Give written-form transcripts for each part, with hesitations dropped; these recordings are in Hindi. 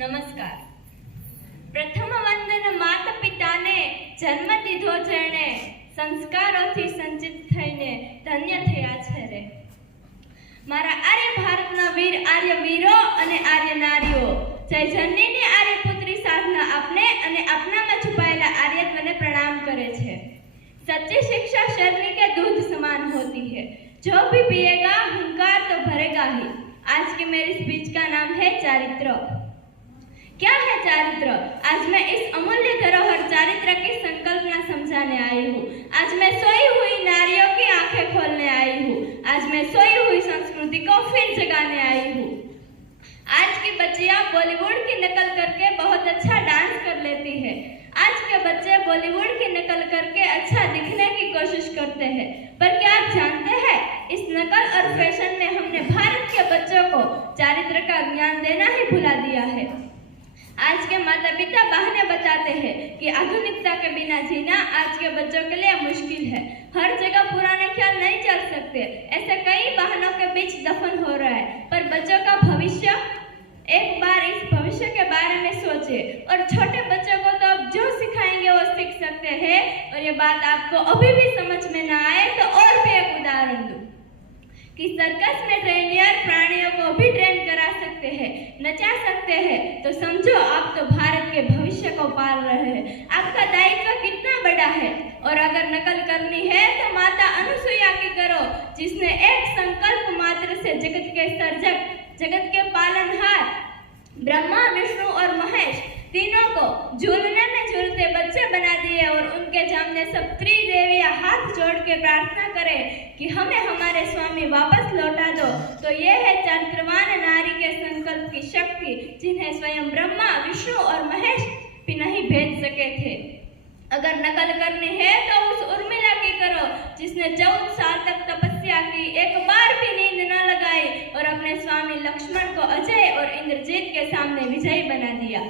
નમસ્કાર. પ્રથમ વંદન માતા પિતાને જન્મ દીધો જેણે સંસ્કારોથી સંચિત થઈને ધન્ય થયા છે રે. મારા આર્ય ભારતના વીર આર્ય વીરો અને આર્ય નારીઓ, જય જનનીની આર્ય પુત્રી સાધના આપને અને આપનામાં છુપાયેલા આર્યત્વને प्रणाम करे છે. सच्ची शिक्षा शर्मी के दूध समान होती है, जो भी पिएगा हुंकार तो भरेगा ही. आज की मेरी स्पीच का नाम है चारित्र. क्या है चारित्र? आज मैं इस अमूल्य धरोहर चारित्र की संकल्पना समझाने आई हूँ. आज मैं सोई हुई नारियों की आंखें खोलने आई हूँ. आज मैं सोई हुई संस्कृति को फिर जगाने आई हूँ. आज की बच्चियां बॉलीवुड की नकल करके बहुत अच्छा डांस कर लेती है. आज के बच्चे बॉलीवुड की नकल करके अच्छा दिखने की कोशिश करते हैं, पर क्या आप जानते हैं इस नकल और फैशन ने हमने भारत के बच्चों को चारित्र का ज्ञान देना ही भुला दिया है. आज के माता पिता बहाने बताते हैं कि आधुनिकता के बिना जीना आज के बच्चों के लिए मुश्किल है. हर जगह पुराने ख्याल नहीं चल सकते. ऐसे कई बहानों के बीच दफन हो रहा है, पर बच्चों का भविष्य, एक बार इस भविष्य के बारे में सोचे. और छोटे बच्चों को तो अब जो सिखाएंगे वो सीख सकते हैं. और ये बात आपको अभी भी समझ में ना आए तो और भी एक उदाहरण दूं कि सर्कस में ट्रेनियर प्राणियों को भी ट्रेन करा सकते हैं, नचा सकते हैं. तो समझो आप तो भारत के भविष्य को पाल रहे हैं. आपका दायित्व कितना बड़ा है. और अगर नकल करनी है तो माता अनुसुईया की करो, जिसने एक संकल्प मात्र से जगत के सर्जक, जगत के पालनहार ब्रह्मा, विष्णु और महेश तीनों को झूलने में झूलते बच्चे बना दिए. और उनके सामने सब त्रिदेवियां हाथ जोड़ के प्रार्थना करें कि हमें हमारे स्वामी वापस लौटा दो. तो ये है चारित्रवान नारी के संकल्प की शक्ति, जिन्हें स्वयं ब्रह्मा, विष्णु और महेश भी नहीं भेज सके थे. अगर नकल करनी है तो उस उर्मिला की करो, जिसने 14 साल तक तपस्या की, एक बार भी नींद न लगाई और अपने स्वामी लक्ष्मण को अजय और इंद्रजीत के सामने विजयी बना दिया.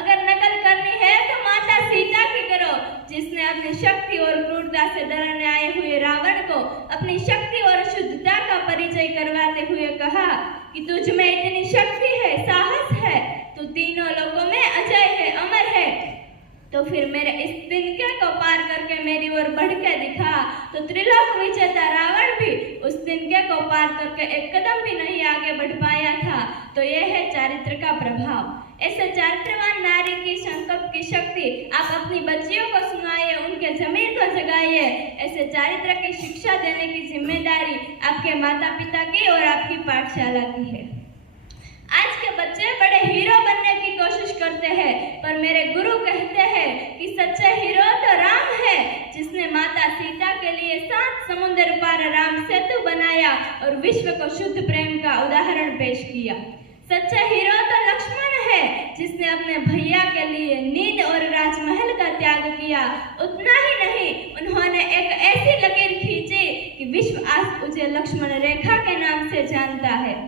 अगर नकल करनी है तो माता सीता की करो, जिसने अपनी शक्ति और क्रूरता से डरने आए हुए रावण को अपनी शक्ति और शुद्धता का परिचय करवाते हुए कहा कि तुझ में इतनी शक्ति है, साहस है, तू तीनों लोकों में अजय है, अमर है. तो फिर मेरे इस तिनके को पार करके मेरी ओर बढ़ के दिखा. तो त्रिलोक विजेता रावण भी उस तिनके को पार करके एक कदम भी नहीं आगे बढ़ पाया था. तो यह है चारित्र का प्रभाव. ऐसे चारित्रवान नारी की संकल्प की शक्ति आप अपनी बच्चियों को सुनाइए, उनके जमीर को जगाइए. ऐसे चारित्र की शिक्षा देने की जिम्मेदारी आपके माता पिता की और आपकी पाठशाला की है. आज के बच्चे बड़े हीरो बनने की कोशिश करते हैं, पर मेरे गुरु कहते हैं कि सच्चा हीरो तो राम है, जिसने माता सीता के लिए 7 समुद्र पार राम सेतु बनाया और विश्व को शुद्ध प्रेम का उदाहरण पेश किया. सच्चा हीरो तो लक्ष्मण है, जिसने अपने भैया के लिए नींद और राजमहल का त्याग किया. उतना ही नहीं, उन्होंने एक ऐसी लकीर खींची कि विश्व आज उसे लक्ष्मण रेखा के नाम से जानता है.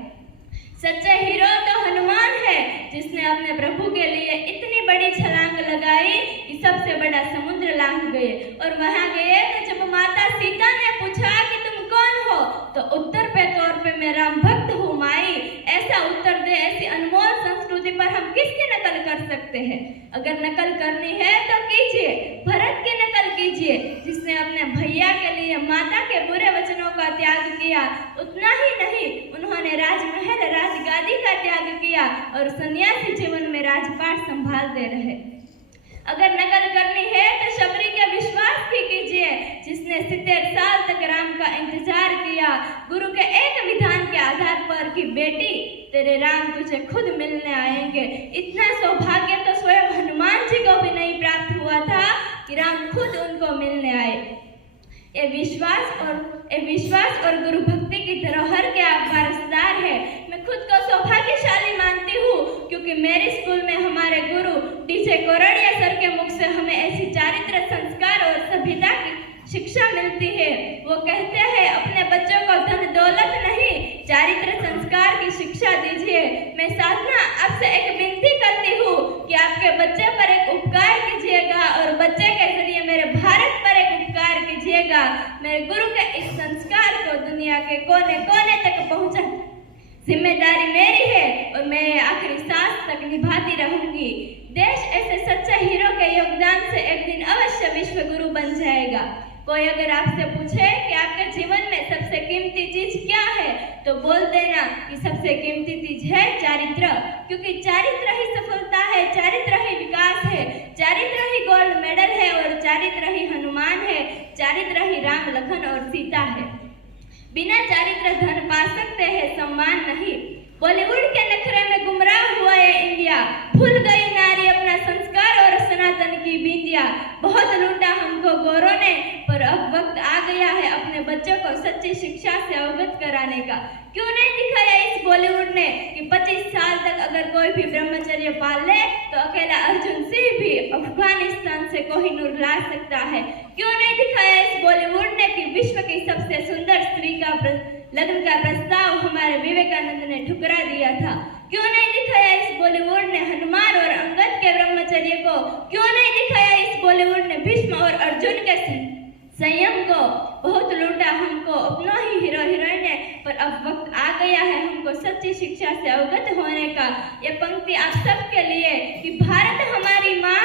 सच्चा हीरो तो हनुमान है, जिसने अपने प्रभु के लिए इतनी बड़ी छलांग लगाई कि सबसे बड़ा समुद्र लांघ गए. और वहां गए तो जब माता सीता ने पूछा कि तुम कौन हो, तो उत्तर पे तौर पे मैं राम भक्त हूँ माई, ऐसा उत्तर दे. ऐसी अनमोल संस्कृति पर हम किसकी नकल कर सकते हैं? अगर नकल करनी है तो कीजिए, भरत की नकल कीजिए, जिसने अपने भैया के लिए माता के बुरे वचनों का त्याग किया. उतना ही नहीं, उन्होंने राजमहल, राजगादी का त्याग किया और सन्यासी जीवन में राजपाट संभालते रहे. अगर नकल करनी है तो शबरी के विश्वास की कीजिए, जिसने 70 साल तक राम का इंतजार किया, गुरु के एक विधान के आधार पर कि बेटी तेरे राम तुझे खुद मिलने आएंगे. इतना सौभाग्य तो स्वयं हनुमान जी को भी नहीं प्राप्त हुआ था कि राम खुद उनको मिलने आए. ये विश्वास और गुरु भक्ति की धरोहर के आप वारसदार है. मैं खुद को सौभाग्यशाली मानती हूँ, क्योंकि मेरे स्कूल में हमारे गुरु डीजे कोरड़िया सर के मुख से हमें ऐसी चारित्र, संस्कार और सभ्यता की शिक्षा मिलती है. वो कहते हैं अपने बच्चों को धन दौलत नहीं, चारित्र संस्कार की शिक्षा दीजिए. मैं साधना आपसे एक विनती करती हूँ कि आपके बच्चे पर एक उपकार कीजिएगा और बच्चे के जरिए मेरे भारत पर एक उपकार कीजिएगा. मेरे गुरु के इस संस्कार को दुनिया के कोने कोने तक पहुँचा जिम्मेदारी मेरी है और और मैं आखिरी सांस तक निभाती रहूंगी। देश ऐसे सच्चे हीरो के योगदान से एक दिन अवश्य विश्व गुरु बन जाएगा। कोई अगर आपसे पूछे कि आपके जीवन में सबसे कीमती चीज क्या है, तो बोल देना कि सबसे कीमती चीज है चारित्र, क्योंकि चारित्र ही सफलता है, चारित्र ही विकास है, चारित्र ही गोल्ड मेडल है और चारित्र ही हनुमान है, चारित्र ही राम लखन और सीता है। बिना चारित्र धन पा सकते हैं, सम्मान नहीं। बॉलीवुड के नखरे में गुमराह हुआ है इंडिया, भूल गई नारी अपना संस्कार और सनातन की बिंदिया। बहुत लूटा हमको गोरों ने, पर अब वक्त आ गया है अपने बच्चों को सच्ची शिक्षा से अवगत कराने का। क्यों नहीं दिखाया इस बॉलीवुड ने कि 25 साल तक अगर कोई भी ब्रह्मचर्य पाल ले तो अकेला अर्जुन सिंह भी अफगानिस्तान से कोहिनूर ला सकता है। क्यों नहीं दिखाया इस बॉलीवुड ने कि विश्व की सबसे सुंदर स्त्री का लग्न का प्रस्ताव हमारे विवेकानंद ने ठुकरा दिया था। क्यों नहीं दिखाया इस बॉलीवुड ने हनुमान और अंगद के ब्रह्मचर्य को? क्यों नहीं दिखाया इस बॉलीवुड ने भीष्म और अर्जुन के संयम को? बहुत लूटा हमको अपनों ही हीरो हीरोइन ने, पर अब वक्त आ गया है हमको सच्ची शिक्षा से अवगत होने का। ये पंक्ति आप सबके लिए कि भारत हमारी माँ